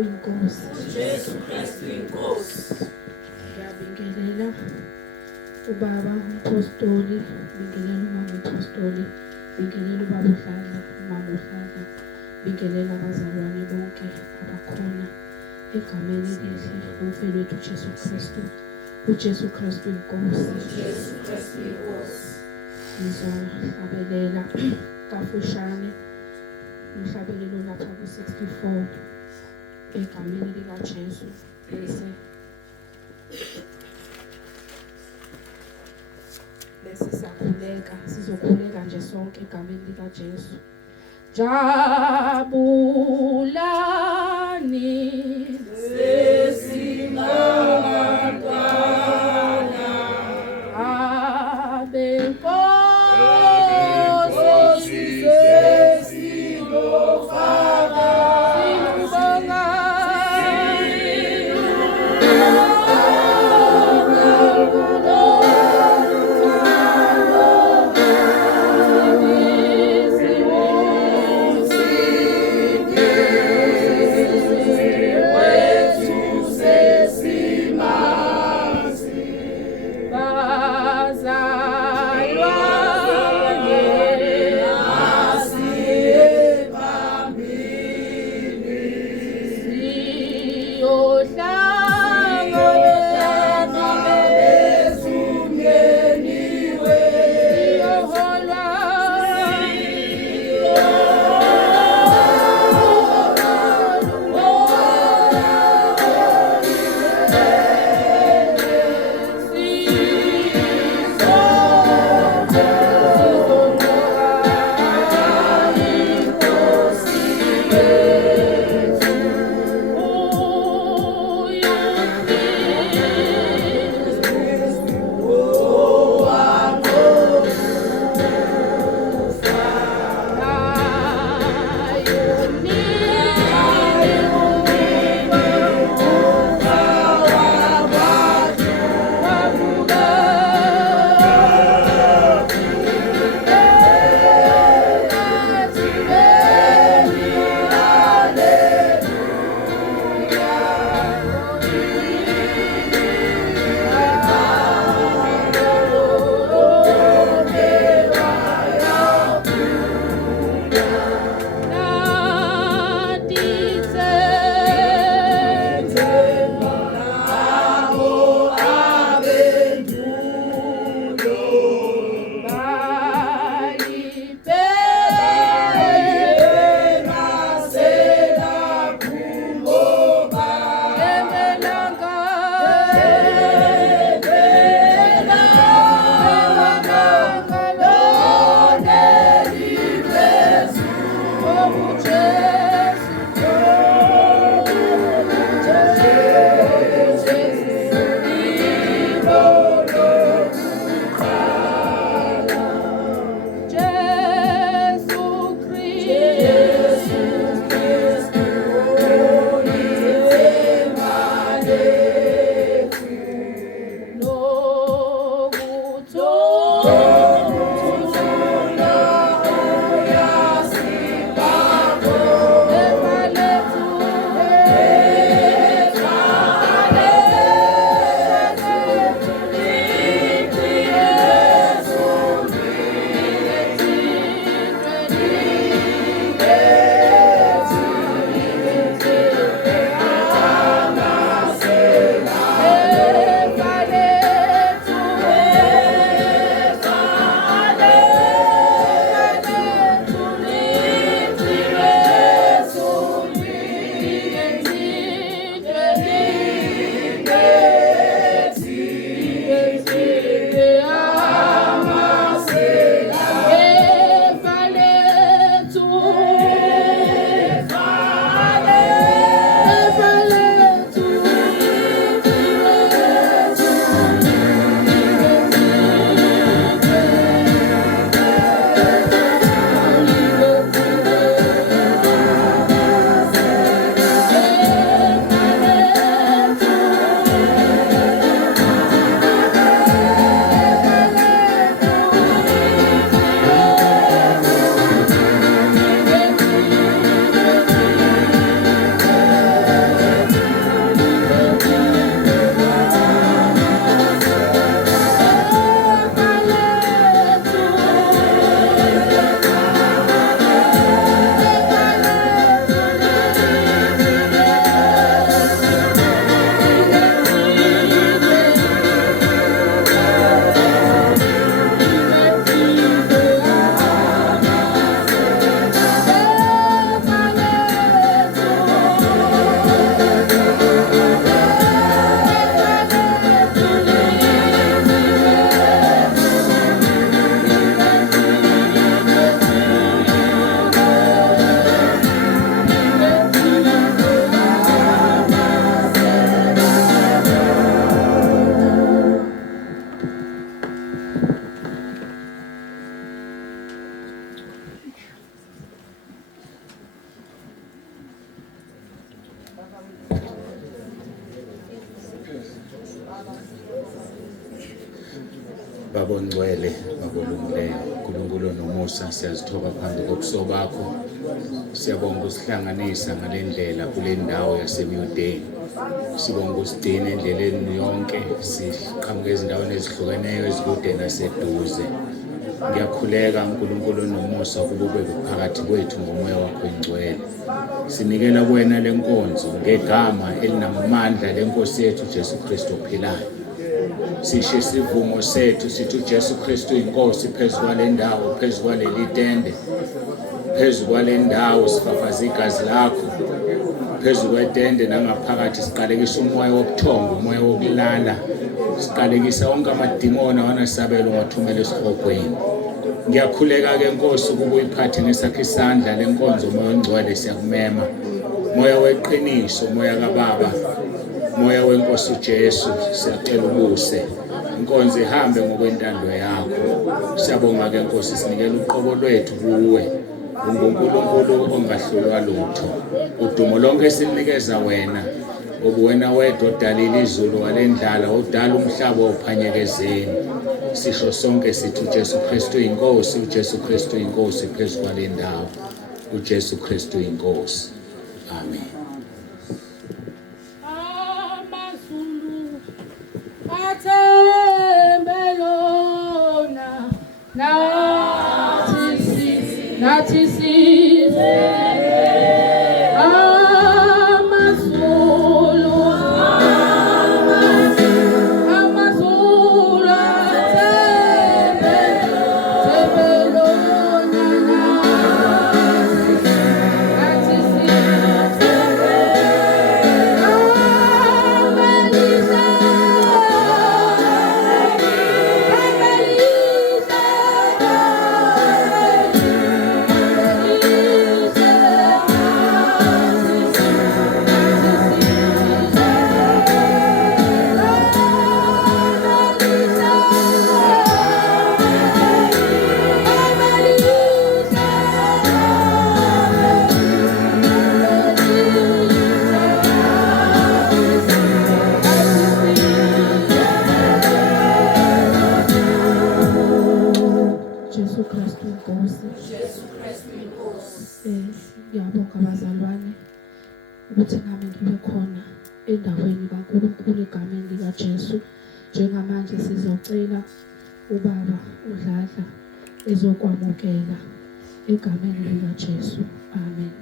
uyinkosi. uJesu Kristu inkosi. Ngiyabingelela ubaba umpostoli, bingelela umama umpostoli, bingelela ubaba uHladla, umama uHladla, bingelela abazalwane bonke abakhona egameni elihle lomfowethu uJesu Kristu. uJesu Kristu inkosi. uJesu Kristu inkosi. Ngizohlabelela kafushane umhlabelelo lapha ku-64 egameni likaJesu bese sizokhuleka nje sonke egameni likaJesu. Jabulani Sesingabantwana abenkosi sesingofana sibonga Singofana babongcwele babolungileyo, uNkulunkulu nomusa, siyazithoba phambi kobuso bakho. Siyabonga usihlanganisa ngale ndlela kule ndawo yaseMyudeni. Sibonga usigcina endleleni yonke, siqhamuka ezindaweni ezihlukeneyo ezikude naseduze. Ngiyakhuleka uNkulunkulu nomusa ukuba ube phakathi kwethu ngomoya wakho engcwele. Sinikela kuwena lenkonzo ngegama elinamandla lenkosi yethu Jesu Kristu ophilayo. Sisho isivumo sethu sithi uJesu Kristu inkosi phezu kwale ndawo, phezu kwaleli tende, phezu kwale ndawo sifafaza igazi lakho, phezu kwetende nangaphakathi siqalekisa umoya wobuthongo, umoya wokulala, siqalekisa wonke amadimoni awanasabelo wathumela esihogweni. Ngiyakhuleka ke Nkosi ukuba uyiphathe ngesakhe isandla lenkonzo moya ongcwele, siyakumema moya weqiniso, moya kaBaba, moya wenkosi uJesu, siyacela ubuse inkonzo ihambe ngokwentando yakho. Siyabonga ke Nkosi, sinikela uqobo lwethu kuwe, unguNkulunkulu ongahlulwa lutho. Udumo lonke silinikeza wena, ngoba wena wedwa odalile izulu walendlala, udala umhlaba ophanyekezeni. Sisho sonke sithi uJesu Kristu inkosi, uJesu Kristu inkosi phezu kwale ndawo, uJesu Kristu inkosi. Amen. AmaZulu athembelona nathi sizwe. Ngiyabonga bazalwane ukuthi nami ngibe khona endaweni kaNkulunkulu egameni likaJesu. Njengamanje sizocela uBaba uDladla ezokwamukela egameni likaJesu. Amen.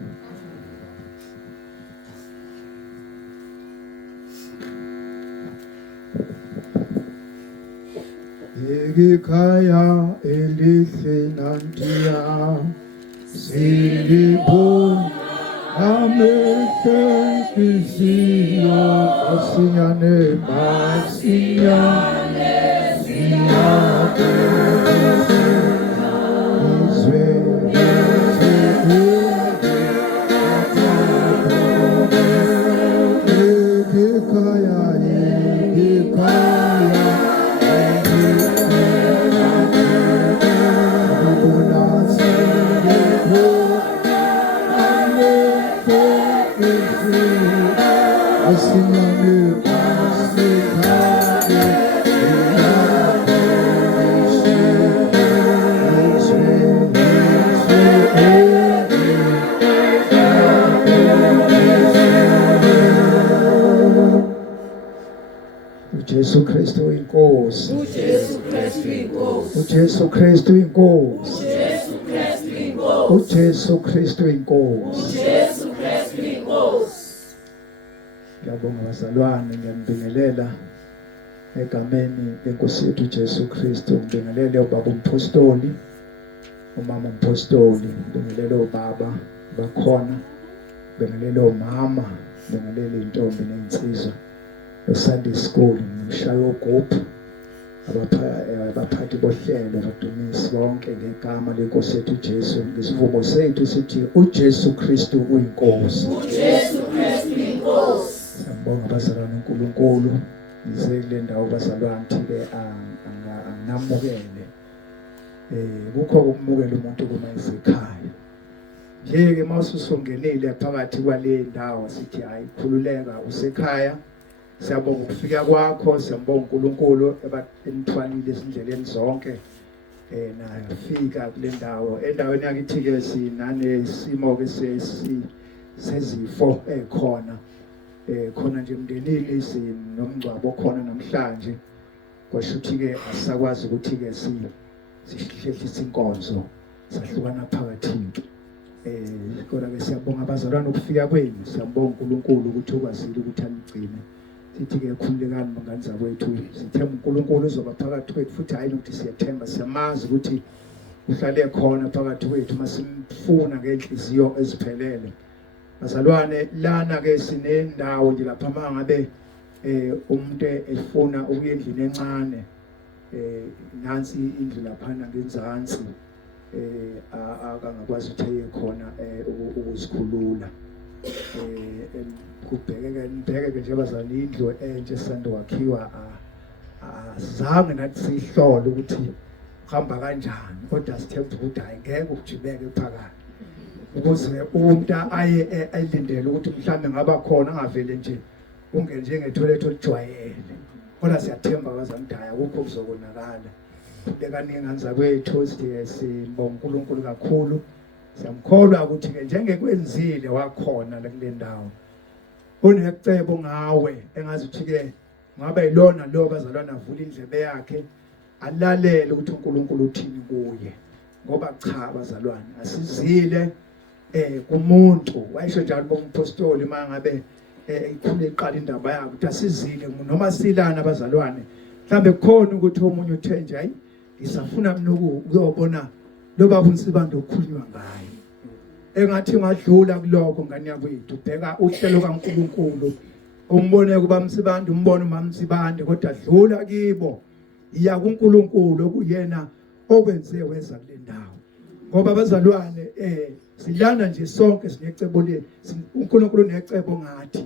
Ekhaya elihle nantiya silibona amehlo isiya asinyane masinyane siyake izwe uJesu Kristu inkosi, uJesu Kristu inkosi, uJesu Kristu inkosi, uJesu Kristu inkosi, uJesu Kristu inkosi, uJesu Kristu inkosi. Ngiyabonga bazalwane, ngiyambingelela egameni lenkosi yethu uJesu Kristu. Ngibingelele ubaba umpostoli, umama umpostoli, ngibingelele ubaba bakhona, ngibingelele umama, ngibingelele intombi nensizwa eSunday School, ngimshayo group, abaphathi bohlelo, abadumisi bonke ngegama lenkosi yethu uJesu. Ngisivumo sethu sithi uJesu Kristu uyinkosi, uJesu Kristu inkosi. Siyabonga abazalwane uNkulunkulu, ngize kule ndawo bazalwane thike anginamukele. Kukho ukumukela umuntu kuma esekhaya. Nje-ke mawususongenile phakathi kwale ndawo sithi hayi khululeka usekhaya. Siyabonga ukufika kwakho, siyambonga uNkulunkulu enithwalile esindleleni zonke nafika kule ndawo endaweni yakithi ke sinanesimo ke sezifo ekhona khona nje emndenini sinomngcwabo khona namhlanje kwasho ukuthi ke asakwazi ukuthi ke sihlehlisa inkonzo sahlukana phakathi kodwa ke siyabonga abazalwane ukufika kwenu, siyambonga uNkulunkulu ukuthi ukwazile ukuthi anigcine. Sithi ke khulekani bangani zakwethu, sithemba uNkulunkulu uzoba phakathi kwethu futhi hayi ukuthi siyathemba siyamazi ukuthi uhlale khona phakathi kwethu masimfuna ngenhliziyo eziphelele. Bazalwane lana ke sinendawo nje lapha mangabe umuntu efuna ukuya endlini encane nansi indlu lapha ngenzansi akangakwazi ukuthi khona ukuzikhulula kubhekeke nje bazalwane indlu entshe esanda kwakhiwa azange nathi sihlole ukuthi uhamba kanjani kodwa sithemba ukuthi hayi ngeke ukujibeke phakathi ukuze umuntu aye ayilindele ukuthi mhlambe ngaba khona angavele nje ungene njengetoilet olijwayele kodwa siyathemba bazamdaya ukho kuzokonakala. Bekaningi ngani kwethu sibonga uNkulunkulu kakhulu, siyamkholwa ukuthi ke njengekwenzile wakhona la kule ndawo unecebo ngawe engazi ukuthi ke ngabe yilona lo bazalwana avula indlebe yakhe alalele ukuthi uNkulunkulu uthini kuye, ngoba cha bazalwane asizile kumuntu wayisho njalo bomapostoli mangabe ikhule iqala indaba yakhe ukuthi asizile noma silana bazalwane mhlambe khona ukuthi omunye uthenje hayi ngisafuna mina ukuyobona lo baba uNsibando okhulunywa ngaye engathi ngadlula kuloko ngani yakwethu ubheka uhlelo kaNkulunkulu umbone kuba uNsibando umbone uMamsibande kodwa dlula kibo iya kuNkulunkulu okuyena okwenze wenza kule ndawo, ngoba bazalwane silana nje sonke sinecebo le uNkulunkulu necebo ngathi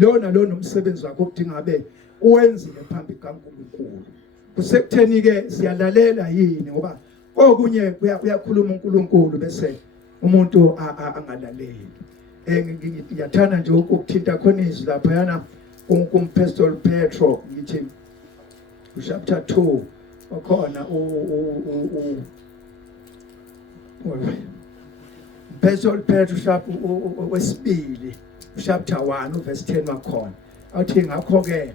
lona umsebenzi wakho ukudinga ngabe uwenzile phambi kaNkulunkulu. Kusekutheni ke siyalalela yini ngoba okunye uyakhuluma uNkulunkulu bese umuntu angalaleli. Ngiyathanda nje ukuthinta khona izwi lapha yana kumpostoli Petro ngithi chapter 2 wakhona Pestoli Petro chapter wesibili chapter 1 verse 10 wakhona athi ngakho ke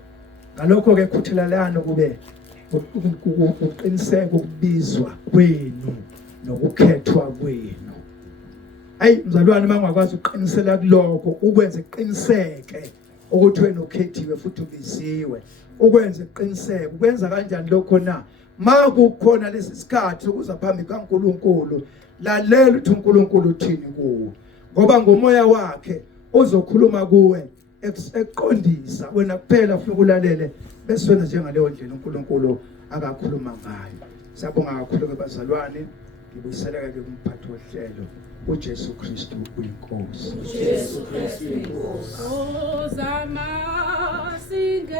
ngalokho ke khuthalalana kube uqiniseke ukubizwa kwenu nokukhethwa kwenu. Ayi mzalwane mangakwazi uqinisela kuloko ukwenze iqiniseke ukuthi wena ukhethiwe futhi ubiziwe, ukwenze iqiniseke ukwenza kanjani lokho na makukhona lesi sikhathi ukuza phambi kaNkulunkulu lalela ukuthi uNkulunkulu uthini kuwe, ngoba ngomoya wakhe uzokhuluma kuwe eqondisa wena kuphela ufuna ukulalele bese wena njengaleyo ndlela uNkulunkulu akakhuluma ngayo. Siyabonga kakhulu ke bazalwane, ngibuyisela ke kumphathi wohlelo uJesu Kristu uyinkosi. uJesu Kristu uyinkosi. Ozama singe